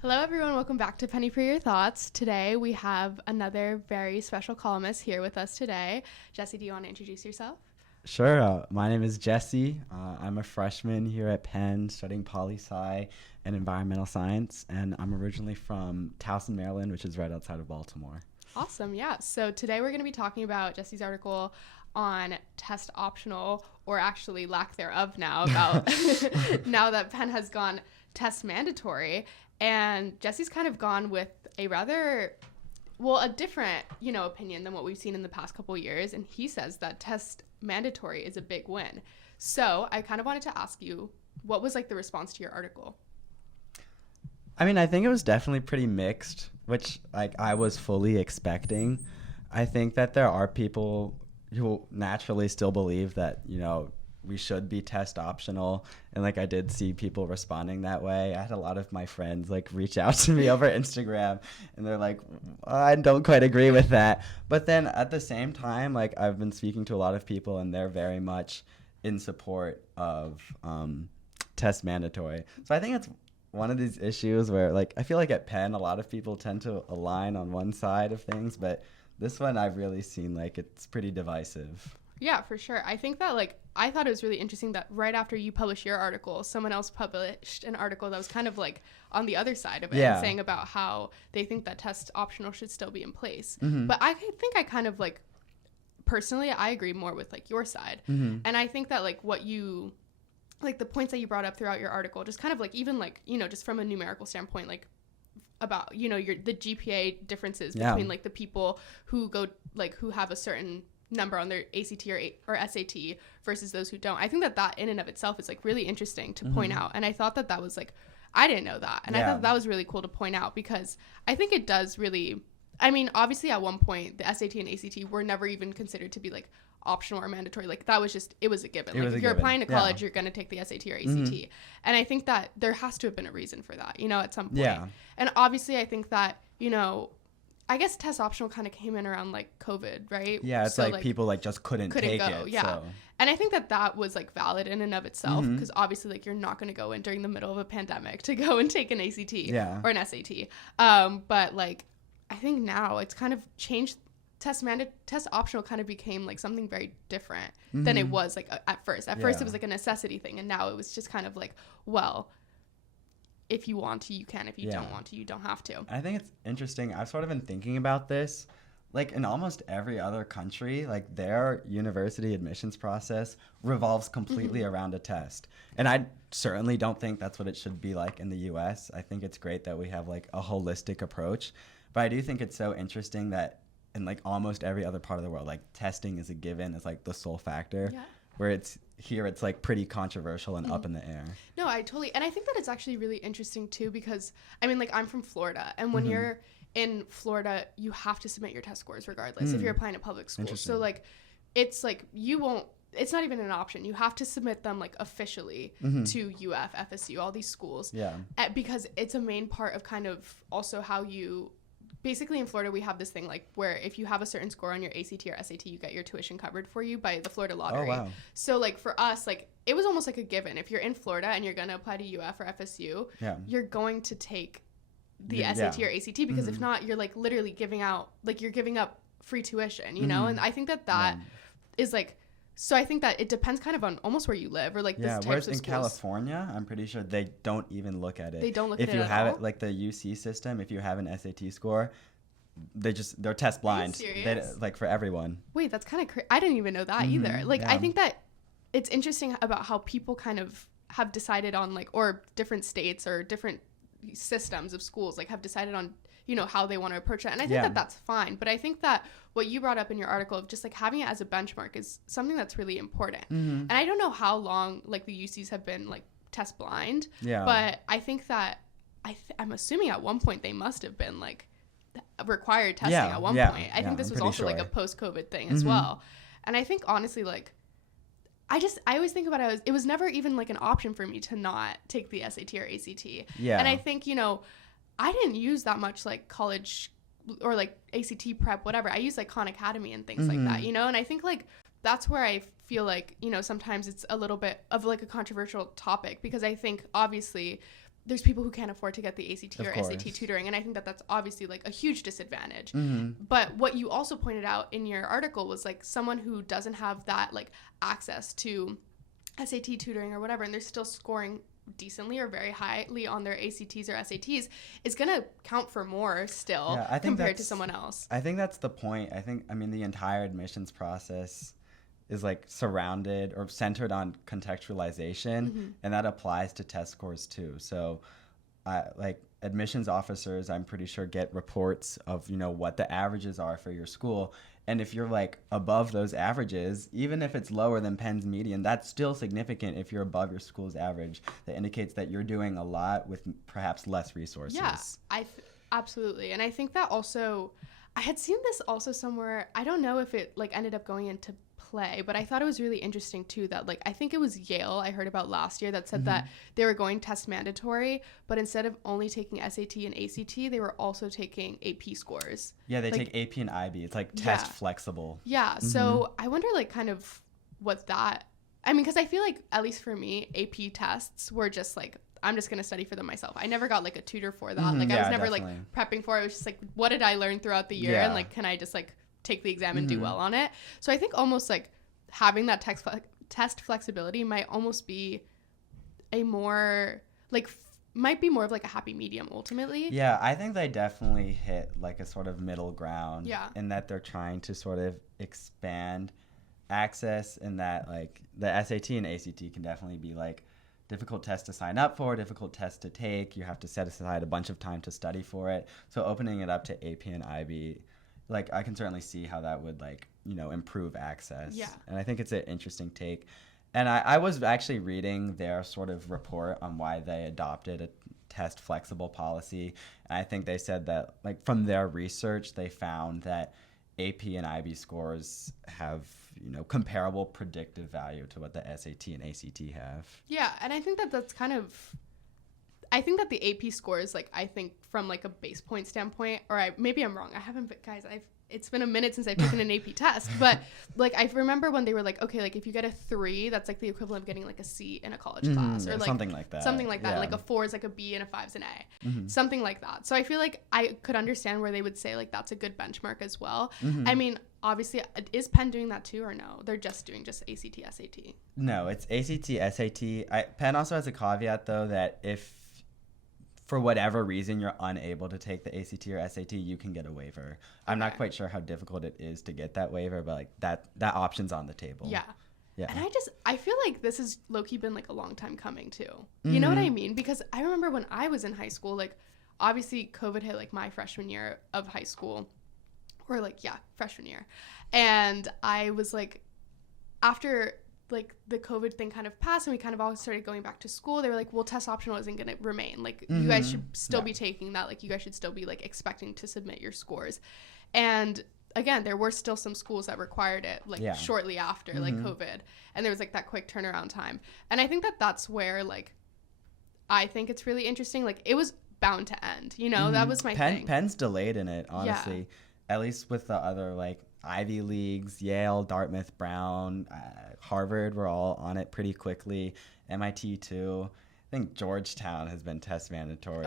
Hello, everyone. Welcome back to Penny for Your Thoughts. Today, we have another very special columnist here with us today. Jesse, do you want to introduce yourself? Sure. My name is Jesse. I'm a freshman here at Penn studying poli-sci and environmental science, and I'm originally from Towson, Maryland, which is right outside of Baltimore. Awesome. Yeah. So today we're going to be talking about Jesse's article on test optional, or actually lack thereof now, about now that Penn has gone test mandatory. And Jesse's kind of gone with a rather, a different, opinion than what we've seen in the past couple of years. And he says that test mandatory is a big win. So I kind of wanted to ask you, what was like the response to your article? I mean, I think it was definitely pretty mixed, which I was fully expecting. I think that there are people who naturally still believe that, we should be test optional, and I did see people responding that way. I had a lot of my friends reach out to me over Instagram, and they're like, I don't quite agree with that. But then at the same time, I've been speaking to a lot of people, and they're very much in support of test mandatory. So I think it's one of these issues where I feel like at Penn a lot of people tend to align on one side of things, but this one I've really seen it's pretty divisive. Yeah, for sure. I think that I thought it was really interesting that right after you published your article, someone else published an article that was kind of on the other side of it, and saying about how they think that test optional should still be in place. Mm-hmm. But I think I kind of personally, I agree more with your side. Mm-hmm. And I think that what you, the points that you brought up throughout your article, just kind of even just from a numerical standpoint, about, the GPA differences between the people who go, who have a certain number on their ACT or SAT versus those who don't. I think that in and of itself is really interesting to point out. And I thought that was I didn't know that. And I thought that was really cool to point out, because I think it does really, I mean, obviously at one point the SAT and ACT were never even considered to be optional or mandatory. That was just, it was a given. If you're applying to college, you're going to take the SAT or ACT. Mm-hmm. And I think that there has to have been a reason for that, at some point. Yeah. And obviously I think that, I guess test optional kind of came in around COVID, right? Yeah, it's so, people just couldn't take go, it. Yeah, so. And I think that was valid in and of itself, because obviously you're not going to go in during the middle of a pandemic to go and take an ACT or an SAT. But I think now it's kind of changed. Test optional kind of became something very different than it was at first. At first it was a necessity thing, and now it was just kind of well, if you want to, you can. If you don't want to, you don't have to. I think it's interesting. I've sort of been thinking about this. In almost every other country, their university admissions process revolves completely around a test. And I certainly don't think that's what it should be in the U.S. I think it's great that we have a holistic approach. But I do think it's so interesting that in almost every other part of the world, testing is a given. It's the sole factor. Yeah. Where it's pretty controversial and up in the air. No, I totally, and I think that it's actually really interesting too, because I mean, I'm from Florida, and when you're in Florida, you have to submit your test scores regardless if you're applying to public school. So it's you won't, it's not even an option. You have to submit them officially to UF, FSU, all these schools. Yeah. Because it's a main part of kind of also how you. Basically, in Florida, we have this thing where if you have a certain score on your ACT or SAT, you get your tuition covered for you by the Florida Lottery. Oh, wow. So, for us, it was almost a given. If you're in Florida and you're going to apply to UF or FSU, you're going to take the SAT or ACT, because if not, you're literally giving out, you're giving up free tuition, you know? And I think that is so I think that it depends kind of on almost where you live, or this types whereas of in schools. California, I'm pretty sure they don't even look at it. They don't look at it at all? If you have it, the UC system, if you have an SAT score, they're test blind. Are you serious? For everyone. Wait, that's kind of crazy. I didn't even know that either. I think that it's interesting about how people kind of have decided on or different states or different systems of schools have decided on how they want to approach it. And I think that that's fine. But I think that what you brought up in your article of just having it as a benchmark is something that's really important. And I don't know how long the UCs have been test blind. Yeah. But I think that I'm assuming at one point they must have been required testing at one point. I think this was also a post-COVID thing as well. And I think honestly I always think about it was never even an option for me to not take the SAT or ACT. Yeah. And I think, I didn't use that much college or ACT prep, whatever. I used Khan Academy and things like that, and I think that's where I feel sometimes it's a little bit of a controversial topic, because I think obviously there's people who can't afford to get the ACT or SAT tutoring, and I think that that's obviously like a huge disadvantage. But what you also pointed out in your article was like someone who doesn't have that like access to SAT tutoring or whatever, and they're still scoring decently or very highly on their ACTs or SATs, is going to count for more still compared to someone else. I think that's the point. I mean, the entire admissions process is like surrounded or centered on contextualization, and that applies to test scores too. So like admissions officers, I'm pretty sure, get reports of, you know, what the averages are for your school. And if you're like above those averages, even if it's lower than Penn's median, that's still significant if you're above your school's average. That indicates that you're doing a lot with perhaps less resources. Yeah, absolutely. And I think that also, I had seen this also somewhere. I don't know if it like ended up going into play, but I thought it was really interesting too that like I think it was Yale I heard about last year that said that they were going test mandatory, but instead of only taking SAT and ACT, they were also taking AP scores. Yeah, they take AP and IB. It's like test flexible. Yeah, so I wonder like kind of what that, I mean, because I feel like at least for me, AP tests were just like, I'm just going to study for them myself. I never got like a tutor for that. Like I was never like prepping for it. It was just like, what did I learn throughout the year? And like, can I just like take the exam and do well on it? So I think almost like having that test flexibility might almost be a more like might be more of like a happy medium ultimately. Yeah, I think they definitely hit like a sort of middle ground in that they're trying to sort of expand access, and that like the SAT and ACT can definitely be like difficult test to sign up for, difficult test to take. You have to set aside a bunch of time to study for it. So opening it up to AP and IB, like I can certainly see how that would like, you know, improve access. Yeah. And I think it's an interesting take. And I was actually reading their sort of report on why they adopted a test flexible policy. And I think they said that like from their research, they found that AP and IB scores have, you know, comparable predictive value to what the SAT and ACT have. Yeah. And I think that that's kind of, I think that the AP scores, like, I think from like a base point standpoint, or maybe I'm wrong. I haven't, guys, it's been a minute since I've taken an AP test, but like, I remember when they were like, okay, like if you get a 3, that's like the equivalent of getting like a C in a college class, or like something like that. Yeah. Like a 4 is like a B and a 5 is an A, something like that. So I feel like I could understand where they would say like, that's a good benchmark as well. I mean, obviously, is Penn doing that too, or no? They're just doing ACT, SAT. No, it's ACT, SAT. Penn also has a caveat though, that if for whatever reason you're unable to take the ACT or SAT, you can get a waiver. I'm not quite sure how difficult it is to get that waiver, but like that option's on the table. Yeah. And I feel like this has low-key been like a long time coming too. You know what I mean? Because I remember when I was in high school, like obviously COVID hit like my freshman year of high school, or like, freshman year. And I was like, after like the COVID thing kind of passed and we kind of all started going back to school, they were like, well, test optional isn't going to remain. Like you guys should still be taking that. Like you guys should still be like expecting to submit your scores. And again, there were still some schools that required it like shortly after like COVID. And there was like that quick turnaround time. And I think that that's where like, I think it's really interesting. Like it was bound to end, you know, that was my thing. Penn's delayed in it, honestly, at least with the other like Ivy Leagues, Yale, Dartmouth, Brown, Harvard were all on it pretty quickly. MIT too. I think Georgetown has been test mandatory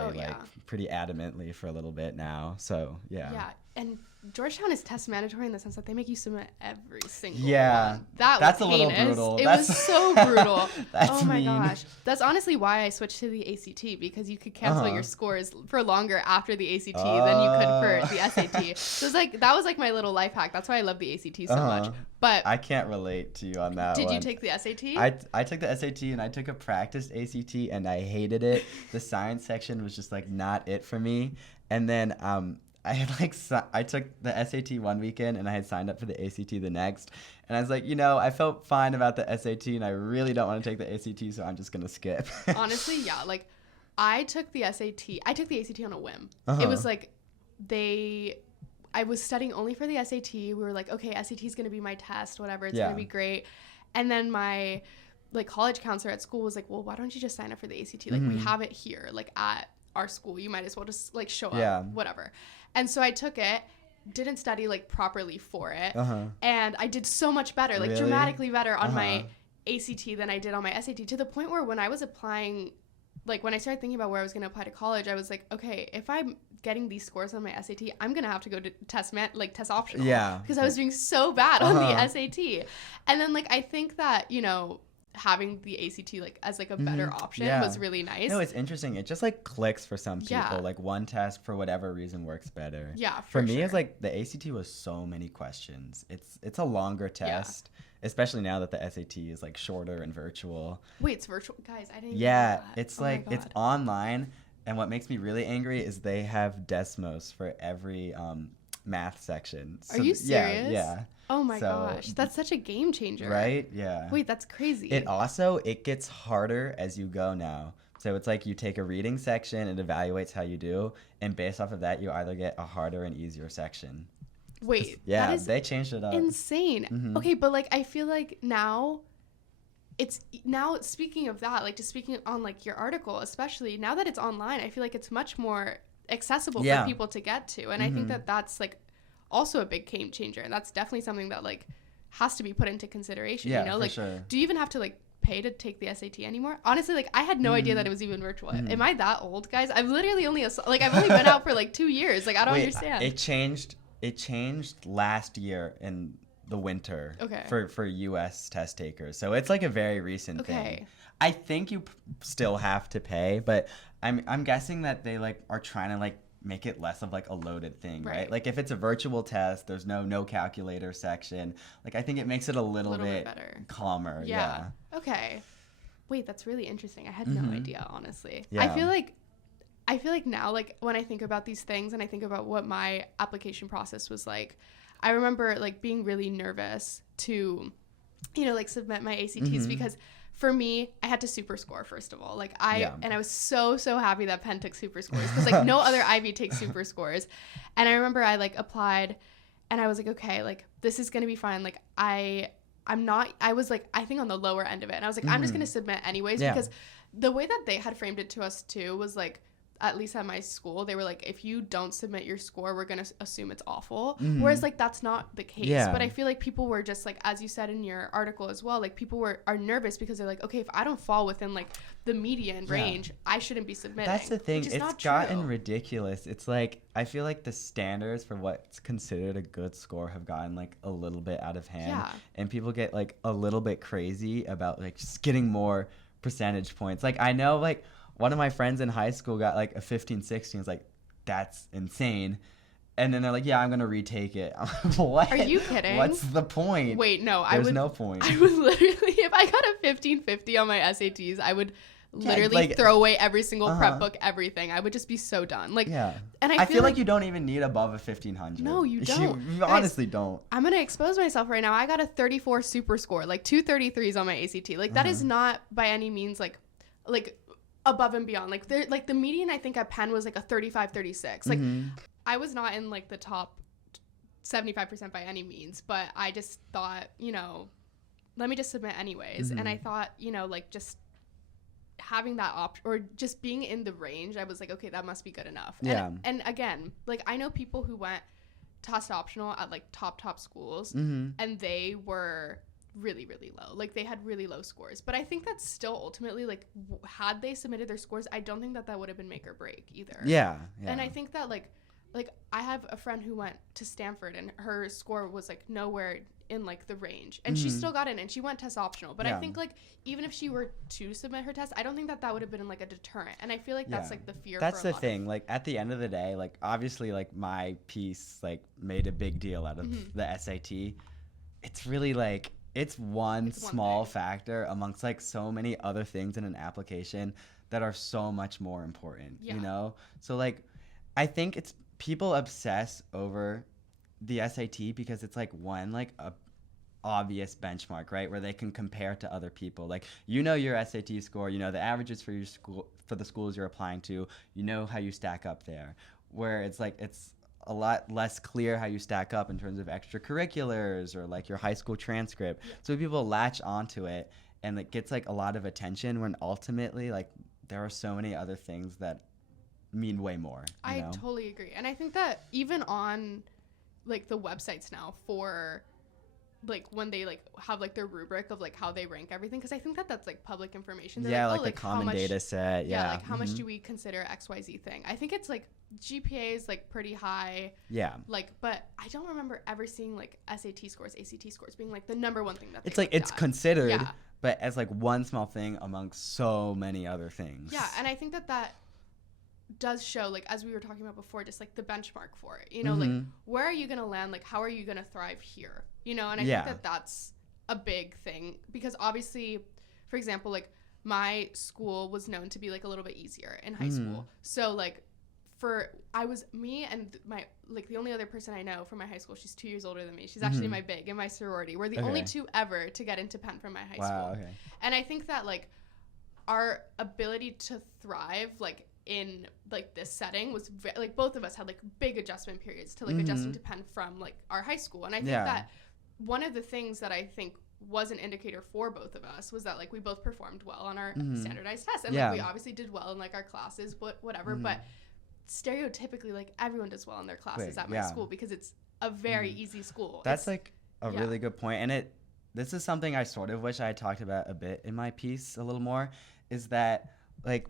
pretty adamantly for a little bit now. So yeah. And Georgetown is test mandatory in the sense that they make you submit every single one. That's was a little brutal. It was so brutal. Oh my gosh. That's honestly why I switched to the ACT, because you could cancel your scores for longer after the ACT than you could for the SAT. So it's like that was like my little life hack. That's why I love the ACT so much. But I can't relate to you on that one. Did you take the SAT? I took the SAT and I took a practice ACT and I hated it. The science section was just like not it for me. And then I had I took the SAT one weekend and I had signed up for the ACT the next. And I was like, you know, I felt fine about the SAT and I really don't want to take the ACT, so I'm just going to skip. Honestly, yeah. Like I took the SAT. I took the ACT on a whim. It was like I was studying only for the SAT. We were like, okay, SAT is going to be my test, whatever. It's going to be great. And then my like college counselor at school was like, well, why don't you just sign up for the ACT? Like we have it here, like at our school. You might as well just like show up, whatever. And so I took it, didn't study like properly for it. And I did so much better, like dramatically better on my ACT than I did on my SAT, to the point where when I was applying like when I started thinking about where I was going to apply to college, I was like, okay, if I'm getting these scores on my SAT, I'm going to have to go to test optional. Yeah. Because I was doing so bad on the SAT. And then like, I think that, you know, having the ACT like as like a better option was really nice. No, it's interesting. It just like clicks for some people. Like one test for whatever reason works better. Yeah, for me, it's like the ACT was so many questions. It's a longer test. Especially now that the SAT is like shorter and virtual. Wait, it's virtual? Guys, I didn't even know that. It's like, it's online. And what makes me really angry is they have Desmos for every math section. So, are you serious? Yeah. Oh my gosh. That's such a game changer. Right? Yeah. Wait, that's crazy. It gets harder as you go now. So it's like you take a reading section, it evaluates how you do. And based off of that, you either get a harder and easier section. Wait, yeah, they changed it up. Insane. Mm-hmm. Okay, but like I feel like now speaking of that, like just speaking on like your article, especially now that it's online, I feel like it's much more accessible for people to get to. And I think that that's like also a big game changer. And that's definitely something that like has to be put into consideration, you know? Like do you even have to like pay to take the SAT anymore? Honestly, like I had no idea that it was even virtual. Am I that old, guys? I've literally only I've only been out for like 2 years. Like I don't understand. It changed last year in the winter for U.S. test takers. So it's like a very recent thing. I think you still have to pay, but I'm guessing that they like are trying to like make it less of like a loaded thing, right? Like if it's a virtual test, there's no calculator section. Like I think it makes it a little bit better. Calmer. Yeah. Okay. Wait, that's really interesting. I had no idea, honestly. Yeah. I feel like now, like, when I think about these things and I think about what my application process was like, I remember, like, being really nervous to, you know, like, submit my ACTs because for me, I had to super score, first of all. Like, and I was so happy that Penn took super scores because, like, no other Ivy takes super scores. And I remember I, like, applied and I was like, okay, like, this is going to be fine. Like, I was, like, I think on the lower end of it. And I was like, I'm just going to submit anyways because the way that they had framed it to us, too, was, like, at least at my school, they were like, if you don't submit your score, we're going to assume it's awful. Whereas, like, that's not the case. But I feel like people were just, like, as you said in your article as well, like, people are nervous because they're like, okay, if I don't fall within, like, the median range, I shouldn't be submitting. That's the thing. It's gotten ridiculous. It's like, I feel like the standards for what's considered a good score have gotten, like, a little bit out of hand. Yeah. And people get, like, a little bit crazy about, like, just getting more percentage points. Like, I know, like, one of my friends in high school got like a 15, 16. It's like, that's insane. And then they're like, yeah, I'm going to retake it. I'm like, what? Are you kidding? What's the point? Wait, no. There's no point. I would literally, if I got a 1550 on my SATs, I would literally throw away every single prep book, everything. I would just be so done. Like, and I feel like you don't even need above a 1500. No, you don't. You honestly don't. I'm going to expose myself right now. I got a 34 super score, like 2 33s on my ACT. Like, that is not by any means like above and beyond. Like the median I think at Penn was like a 35 36. Like I was not in like the top 75% by any means, but I just thought, you know, let me just submit anyways. And I thought, you know, like just having that option or just being in the range, I was like, okay, that must be good enough. And again, like I know people who went test optional at like top schools and they were really low. Like they had really low scores, but I think that's still ultimately like had they submitted their scores, I don't think that would have been make or break either. And I think that like I have a friend who went to Stanford and her score was like nowhere in like the range and she still got in and she went test optional, but I think like even if she were to submit her test, I don't think that would have been like a deterrent. And I feel like that's like the fear. That's the thing. Like at the end of the day, like obviously like my piece like made a big deal out of the SAT. It's really like it's one small factor amongst like so many other things in an application that are so much more important, you know? So like, I think it's people obsess over the SAT because it's like one, like a obvious benchmark, right? Where they can compare to other people. Like, you know, your SAT score, you know, the averages for your school, for the schools you're applying to, you know how you stack up there. Where it's like, it's a lot less clear how you stack up in terms of extracurriculars or like your high school transcript. So people latch onto it and it gets like a lot of attention when ultimately like there are so many other things that mean way more. I totally agree. And I think that even on like the websites now for like when they like have like their rubric of like how they rank everything, because I think that that's like public information. They're like the common data set. Like how much do we consider XYZ thing? I think it's like GPA is like pretty high. Yeah. Like, but I don't remember ever seeing like SAT scores, ACT scores being like the number one thing that it's like it's considered, but as like one small thing among so many other things. Yeah, and I think that does show, like, as we were talking about before, just like the benchmark for it, you know, like where are you going to land, like how are you going to thrive here, you know? And I think that that's a big thing, because obviously, for example, like my school was known to be like a little bit easier in high school, so like me and my, like the only other person I know from my high school, she's 2 years older than me, she's actually my big in my sorority, we're the only two ever to get into Penn from my high school. And I think that like our ability to thrive like in like this setting was like both of us had like big adjustment periods to like adjusting to Penn from like our high school. And I think that one of the things that I think was an indicator for both of us was that like we both performed well on our standardized tests, and like we obviously did well in like our classes, but whatever, but stereotypically like everyone does well in their classes at my school, because it's a very easy school. That's like a really good point. And this is something I sort of wish I had talked about a bit in my piece a little more, is that like,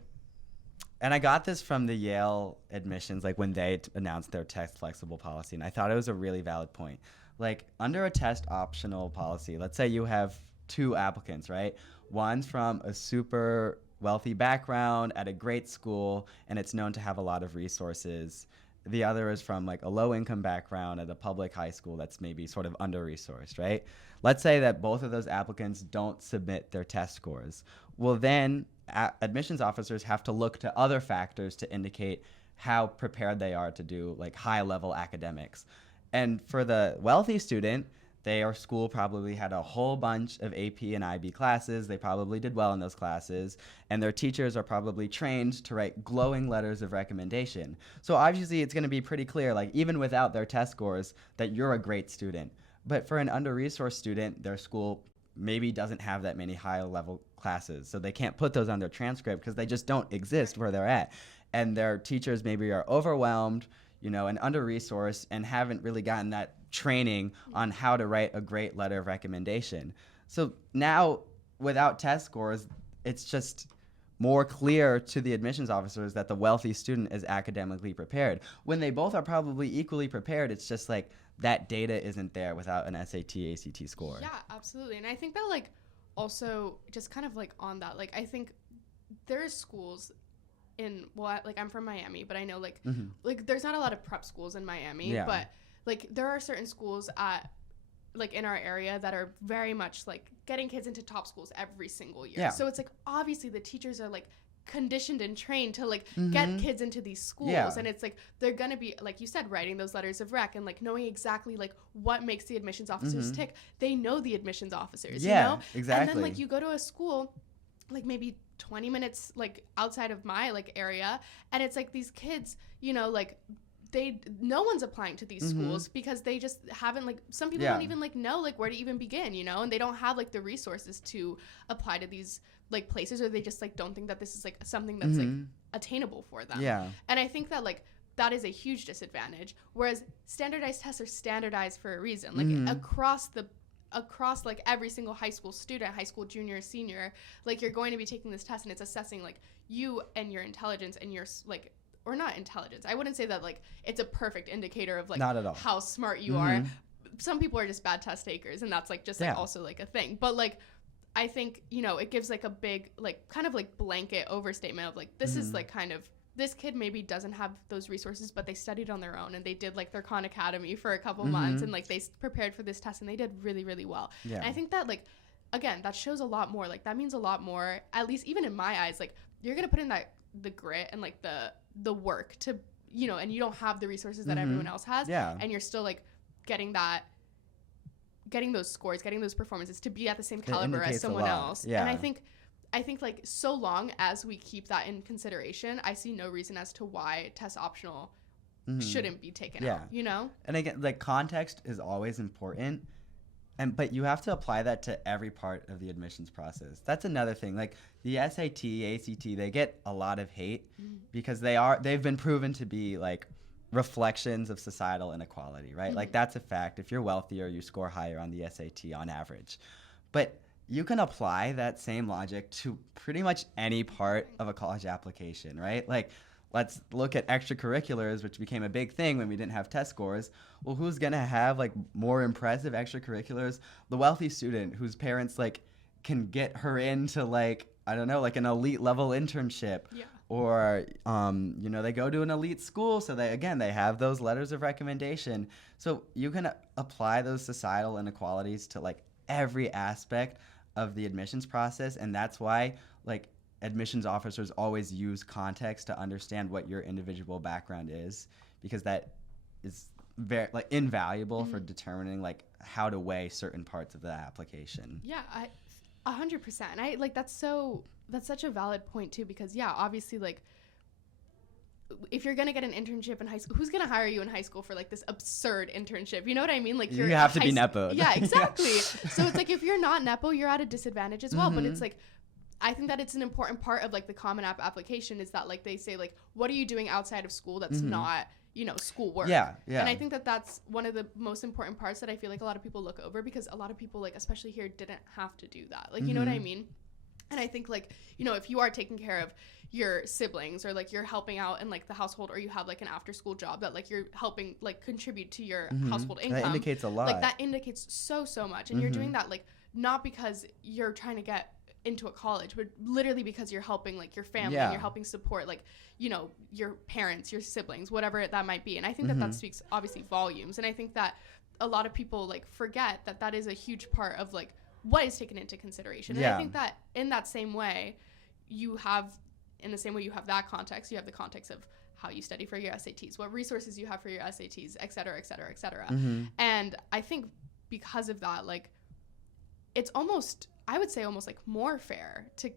and I got this from the Yale admissions, like when they announced their test flexible policy, and I thought it was a really valid point. Like under a test optional policy, let's say you have two applicants, right? One's from a super wealthy background at a great school, and it's known to have a lot of resources. The other is from like a low income background at a public high school that's maybe sort of under-resourced, right? Let's say that both of those applicants don't submit their test scores. Well, then admissions officers have to look to other factors to indicate how prepared they are to do like high-level academics. And for the wealthy student, their school probably had a whole bunch of AP and IB classes. They probably did well in those classes. And their teachers are probably trained to write glowing letters of recommendation. So obviously it's going to be pretty clear, like even without their test scores, that you're a great student. But for an under-resourced student, their school maybe doesn't have that many high-level classes. So they can't put those on their transcript because they just don't exist where they're at. And their teachers maybe are overwhelmed, you know, and under-resourced, and haven't really gotten that training on how to write a great letter of recommendation. So now, without test scores, it's just more clear to the admissions officers that the wealthy student is academically prepared. When they both are probably equally prepared, it's just like that data isn't there without an SAT, ACT score. Yeah, absolutely. And I think that like also just kind of like on that, like I think there's schools in, well, like I'm from Miami, but I know like like there's not a lot of prep schools in Miami, but like there are certain schools at like in our area that are very much like getting kids into top schools every single year. So it's like obviously the teachers are like conditioned and trained to like get kids into these schools, and it's like they're gonna be, like you said, writing those letters of rec and like knowing exactly like what makes the admissions officers tick. They know the admissions officers, you know? Exactly. And then like you go to a school like maybe 20 minutes like outside of my like area, and it's like these kids, you know, like no one's applying to these schools because they just haven't, like some people don't even like know like where to even begin, you know, and they don't have like the resources to apply to these like places, or they just like don't think that this is like something that's like attainable for them. And I think that like that is a huge disadvantage, whereas standardized tests are standardized for a reason, like across like every single high school student, high school junior, senior, like you're going to be taking this test, and it's assessing like you and your intelligence and your like, or not intelligence, I wouldn't say that like it's a perfect indicator of like not at all how smart you are. Some people are just bad test takers, and that's like just like also like a thing, but like I think, you know, it gives like a big like kind of like blanket overstatement of like this is like kind of, this kid maybe doesn't have those resources, but they studied on their own, and they did like their Khan Academy for a couple months, and like they prepared for this test, and they did really, really well. And I think that like, again, that shows a lot more, like that means a lot more, at least even in my eyes, like you're going to put in the grit and like the work to, you know, and you don't have the resources that everyone else has. And you're still like getting those scores, getting those performances to be at the same caliber as someone else. And I think like so long as we keep that in consideration, I see no reason as to why test optional shouldn't be taken out, you know? And again, like context is always important, but you have to apply that to every part of the admissions process. That's another thing. Like the SAT, ACT, they get a lot of hate because they've been proven to be like reflections of societal inequality, right? Like that's a fact. If you're wealthier, you score higher on the SAT on average. But you can apply that same logic to pretty much any part of a college application, right? Like, let's look at extracurriculars, which became a big thing when we didn't have test scores. Well, who's going to have like more impressive extracurriculars? The wealthy student whose parents like can get her into like, I don't know, like an elite level internship. Yeah. Or, you know, they go to an elite school. So they have those letters of recommendation. So you can apply those societal inequalities to like every aspect of the admissions process. And that's why like admissions officers always use context to understand what your individual background is, because that is very like invaluable for determining like how to weigh certain parts of the application. Yeah, 100%. I like that's such a valid point too, because yeah, obviously like if you're gonna get an internship in high school, who's gonna hire you in high school for like this absurd internship? You know what I mean? Like you have to be Nepo. Yeah, exactly. So it's like if you're not Nepo, you're at a disadvantage as well. But it's like I think that it's an important part of like the Common App application is that like they say like what are you doing outside of school that's not, you know, schoolwork. Yeah. And I think that that's one of the most important parts that I feel like a lot of people look over, because a lot of people like especially here didn't have to do that. Like you know what I mean? And I think like, you know, if you are taking care of your siblings or like you're helping out in like the household, or you have like an after school job that like you're helping like contribute to your household income. That indicates a lot. Like that indicates so much. And you're doing that like not because you're trying to get into a college, but literally because you're helping like your family and you're helping support like, you know, your parents, your siblings, whatever that might be. And I think that speaks obviously volumes. And I think that a lot of people like forget that that is a huge part of like what is taken into consideration. And I think that in that same way, you have that context, you have the context of how you study for your SATs, what resources you have for your SATs, et cetera, et cetera, et cetera. And I think because of that, like it's almost, I would say almost like more fair to,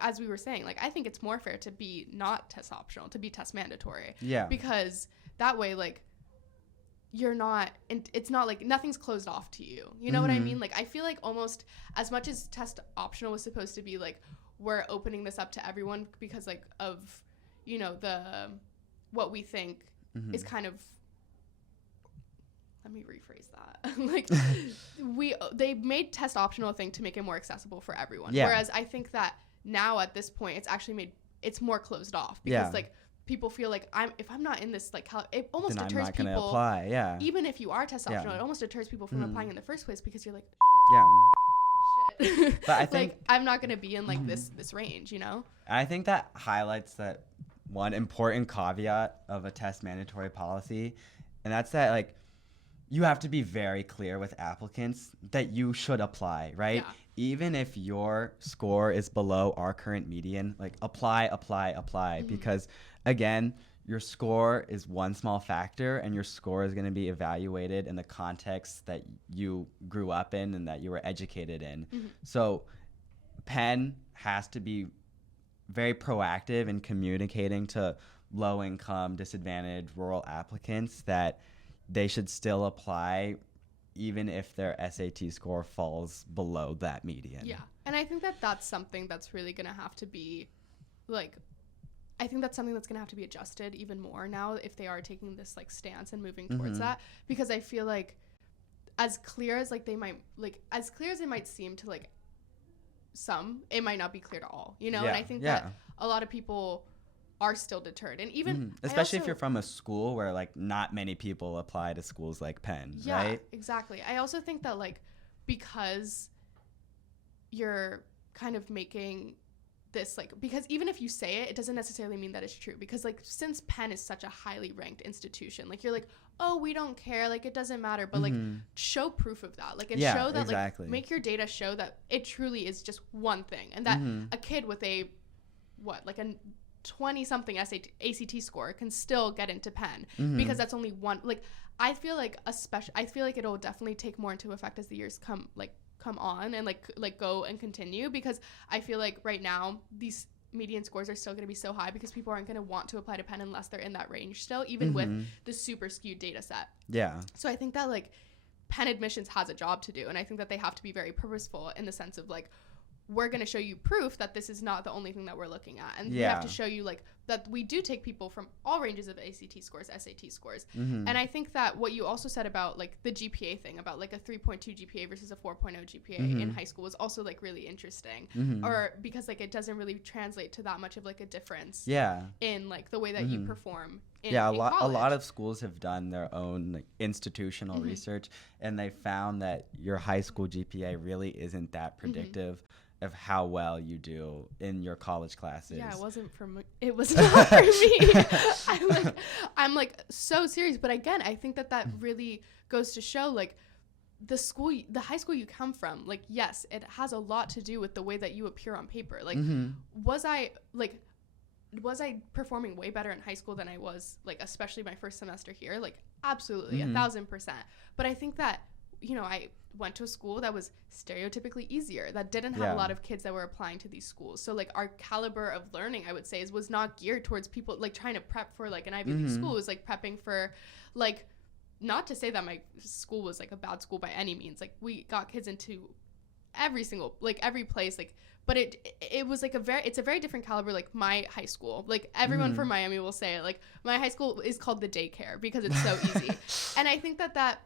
as we were saying, like I think it's more fair to be not test optional, to be test mandatory. Yeah. Because that way, like, you're not, it's not like nothing's closed off to you. You know what I mean? Like, I feel like almost as much as test optional was supposed to be like, we're opening this up to everyone because like of, you know, what we think is kind of, let me rephrase that. Like they made test optional a thing to make it more accessible for everyone. Yeah. Whereas I think that now at this point, it's actually it's more closed off because like people feel like if I'm not in this, like it almost then deters I'm not people. Gonna apply. Yeah. Even if you are test optional, it almost deters people from applying in the first place because you're like, But I think like, I'm not going to be in like this range, you know? I think that highlights that one important caveat of a test mandatory policy. And that's that like you have to be very clear with applicants that you should apply, right? Yeah. Even if your score is below our current median, like apply, because again, your score is one small factor, and your score is going to be evaluated in the context that you grew up in and that you were educated in. So Penn has to be very proactive in communicating to low-income, disadvantaged, rural applicants that they should still apply even if their SAT score falls below that median. Yeah, and I think that that's something that's really going to have to be, like, I think that's something that's going to have to be adjusted even more now if they are taking this, like, stance and moving towards that. Because I feel like as clear as, like, as clear as it might seem to, like, some, it might not be clear to all, you know? Yeah. And I think that a lot of people are still deterred. And even especially if you're from a school where like not many people apply to schools like Penn, right? Exactly. I also think that like because you're kind of making this like, because even if you say it doesn't necessarily mean that it's true, because like since Penn is such a highly ranked institution, like you're like, oh, we don't care, like it doesn't matter, but like show proof of that, like, and show that like make your data show that it truly is just one thing, and that a kid with a like a 20-something ACT score can still get into Penn because that's only one. Like I feel like it'll definitely take more into effect as the years come on and like go and continue, because I feel like right now these median scores are still going to be so high because people aren't going to want to apply to Penn unless they're in that range still, even with the super skewed data set. Yeah. So I think that like Penn admissions has a job to do, and I think that they have to be very purposeful in the sense of like, we're going to show you proof that this is not the only thing that we're looking at. And we have to show you like that we do take people from all ranges of ACT scores, SAT scores. Mm-hmm. And I think that what you also said about like the GPA thing, about like a 3.2 GPA versus a 4.0 GPA mm-hmm. in high school was also like really interesting. Mm-hmm. Or because like it doesn't really translate to that much of like a difference in like the way that mm-hmm. you perform in a college. lot of schools have done their own like institutional mm-hmm. research, and they found that your high school GPA really isn't that predictive mm-hmm. of how well you do in your college classes. Yeah, it was not for me. I'm like so serious, but again, I think that really goes to show like the high school you come from, like, yes, it has a lot to do with the way that you appear on paper. Like, mm-hmm. was I performing way better in high school than I was, like, especially my first semester here? Like, absolutely, mm-hmm. 1,000%. But I think that, you know, I went to a school that was stereotypically easier, that didn't have a lot of kids that were applying to these schools. So, like, our caliber of learning, I would say, was not geared towards people, like, trying to prep for, like, an Ivy League mm-hmm. school. It was, like, prepping for, like, not to say that my school was, like, a bad school by any means. Like, we got kids into every place, like, but it was like it's a very different caliber. Like my high school, like everyone from Miami will say it, like my high school is called the daycare because it's so easy. And I think that,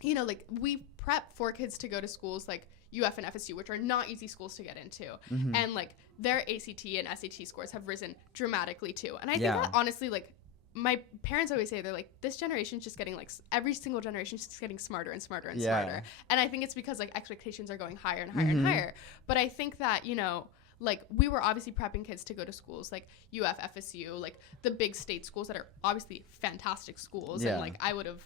you know, like we prep for kids to go to schools like UF and FSU, which are not easy schools to get into. Mm-hmm. And like their ACT and SAT scores have risen dramatically too. And I think that honestly, like, my parents always say, they're like, this generation's just getting, like, every single generation's just getting smarter and smarter and smarter. And I think it's because, like, expectations are going higher and higher mm-hmm. and higher. But I think that, you know, like, we were obviously prepping kids to go to schools like UF, FSU, like, the big state schools that are obviously fantastic schools. And, like, I would have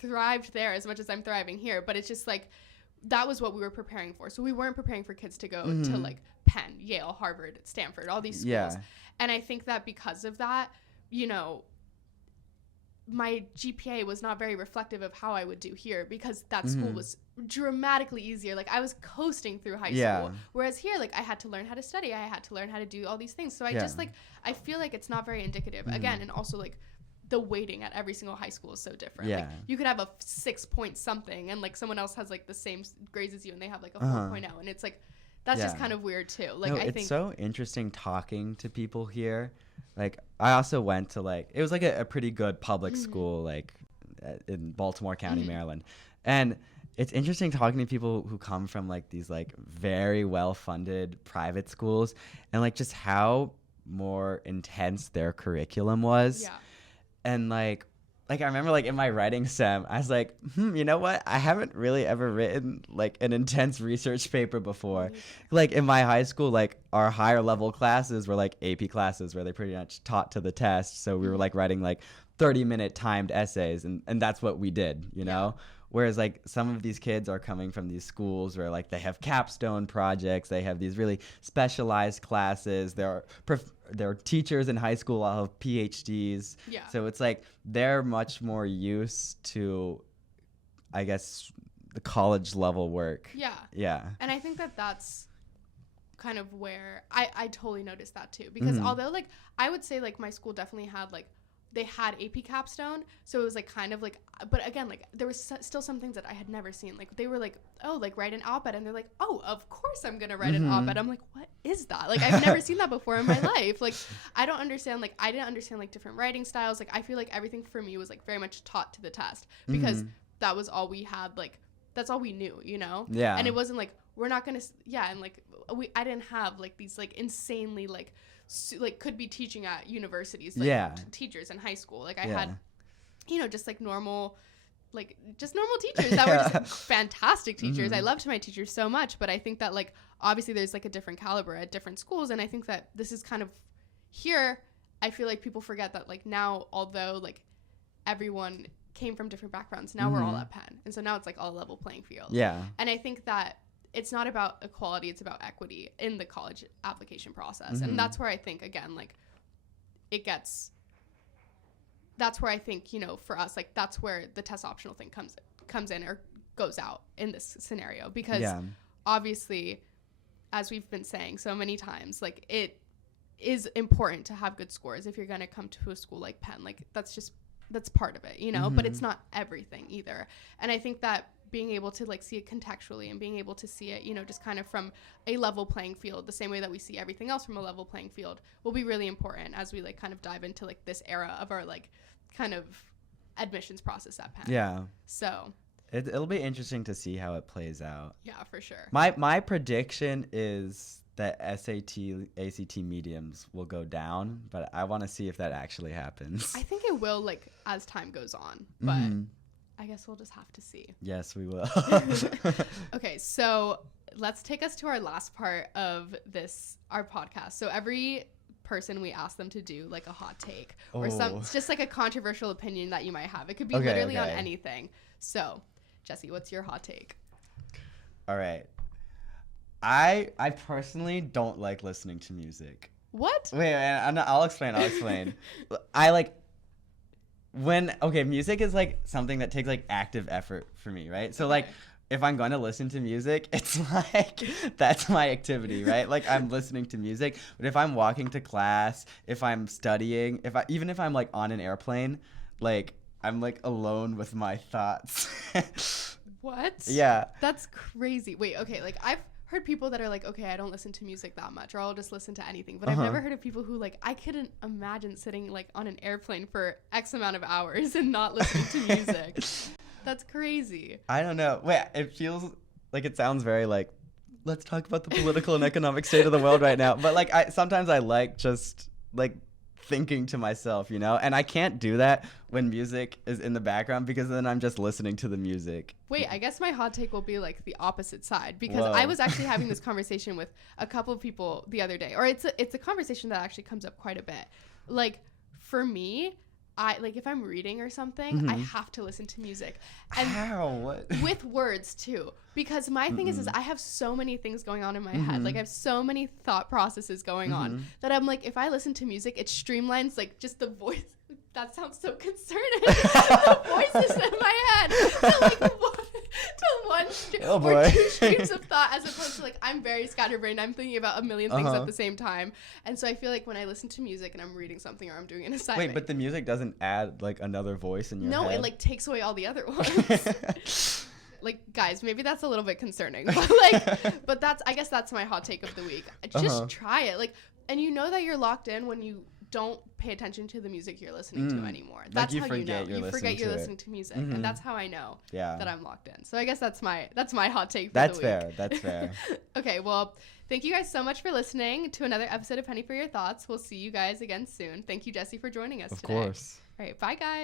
thrived there as much as I'm thriving here. But it's just, like, that was what we were preparing for. So we weren't preparing for kids to go mm-hmm. to, like, Penn, Yale, Harvard, Stanford, all these schools. Yeah. And I think that because of that, you know, my GPA was not very reflective of how I would do here because that mm-hmm. school was dramatically easier. Like, I was coasting through high school. Whereas here, like, I had to learn how to study. I had to learn how to do all these things. So I just, like, I feel like it's not very indicative. Mm-hmm. Again, and also, like, the weighting at every single high school is so different. Like, you could have a 6 point something and, like, someone else has, like, the same grades as you and they have, like, a 4.0. And it's, like, that's just kind of weird too. Like, I think it's so interesting talking to people here. Like, I also went to, like, it was like a pretty good public mm-hmm. school, like in Baltimore County, mm-hmm. Maryland. And it's interesting talking to people who come from like these like very well-funded private schools and like just how more intense their curriculum was. Yeah. And like I remember, like, in my writing sem, I was like, you know what? I haven't really ever written, like, an intense research paper before. Mm-hmm. Like, in my high school, like, our higher level classes were, like, AP classes where they pretty much taught to the test. So we were, like, writing, like, 30-minute timed essays, and that's what we did, you know? Whereas, like, some of these kids are coming from these schools where, like, they have capstone projects. They have these really specialized classes. There are teachers in high school all have PhDs. Yeah. So it's, like, they're much more used to, I guess, the college level work. Yeah. Yeah. And I think that that's kind of where I totally noticed that, too. Because mm-hmm. although, like, I would say, like, my school definitely had, like, they had AP capstone, so it was like kind of like, but again, like there was still some things that I had never seen. Like they were like, oh, like write an op-ed, and they're like, oh, of course I'm gonna write mm-hmm. an op-ed. I'm like, what is that? Like I've never seen that before in my life. Like I don't understand. Like I didn't understand like different writing styles. Like I feel like everything for me was like very much taught to the test because mm-hmm. that was all we had. Like that's all we knew, you know. Yeah. And it wasn't like we're not gonna. Yeah, and like I didn't have like these like insanely like could be teaching at universities, like teachers in high school. Like I had, you know, just like normal teachers that were just like, fantastic teachers. Mm-hmm. I loved my teachers so much, but I think that like obviously there's like a different caliber at different schools, and I think that this is kind of here. I feel like people forget that like now, although like everyone came from different backgrounds, now mm-hmm. we're all at Penn, and so now it's like all a level playing field. Yeah, and I think that it's not about equality, it's about equity in the college application process. Mm-hmm. And that's where I think, again, like, that's where I think, you know, for us, like, that's where the test optional thing comes in or goes out in this scenario. Because obviously, as we've been saying so many times, like, it is important to have good scores if you're going to come to a school like Penn. Like, that's part of it, you know, mm-hmm. but it's not everything either. And I think that being able to like see it contextually and being able to see it, you know, just kind of from a level playing field, the same way that we see everything else from a level playing field, will be really important as we like kind of dive into like this era of our like kind of admissions process at Penn. Yeah. So it'll be interesting to see how it plays out. Yeah, for sure. My prediction is that SAT, ACT mediums will go down, but I want to see if that actually happens. I think it will, like, as time goes on, but I guess we'll just have to see. Yes, we will. Okay, so let's take us to our last part of our podcast. So every person, we ask them to do like a hot take or it's just like a controversial opinion that you might have. It could be literally on anything. So, Jesse, what's your hot take? All right. I personally don't like listening to music. What? Wait, I'll explain. I like music is like something that takes like active effort for me, right? So like if I'm going to listen to music, it's like that's my activity, right? Like I'm listening to music. But if I'm walking to class, if I'm studying, even if I'm like on an airplane, like I'm like alone with my thoughts. What? Yeah. That's crazy. Wait, okay, like I've heard people that are like, okay, I don't listen to music that much, or I'll just listen to anything. But I've never heard of people who like, I couldn't imagine sitting like on an airplane for X amount of hours and not listening to music. That's crazy. I don't know. Wait, it feels like it sounds very like, let's talk about the political and economic state of the world right now. But like, sometimes I like just like thinking to myself, you know, and I can't do that when music is in the background because then I'm just listening to the music. Wait, I guess my hot take will be like the opposite side, because I was actually having this conversation with a couple of people the other day, or it's a conversation that actually comes up quite a bit. Like for me, I like if I'm reading or something, I have to listen to music. And how? What? With words too, because my thing is I have so many things going on in my head. Like I have so many thought processes going on that I'm like, if I listen to music, it streamlines like just the voice. That sounds so concerning. The voices in my head to like one or two streams of thought, as opposed to like I'm very scatterbrained. I'm thinking about a million things at the same time, and so I feel like when I listen to music and I'm reading something or I'm doing an assignment. Wait, but the music doesn't add like another voice in your head? No, it like takes away all the other ones. Like, guys, maybe that's a little bit concerning, but like, I guess that's my hot take of the week. Just try it, like, and you know that you're locked in when you don't pay attention to the music you're listening to anymore. That's like how you know. You forget you're listening to music, and that's how I know that I'm locked in. So I guess that's my hot take for the week. That's fair. Okay, well, thank you guys so much for listening to another episode of Penny for Your Thoughts. We'll see you guys again soon. Thank you, Jesse, for joining us today. Of course. All right, bye, guys.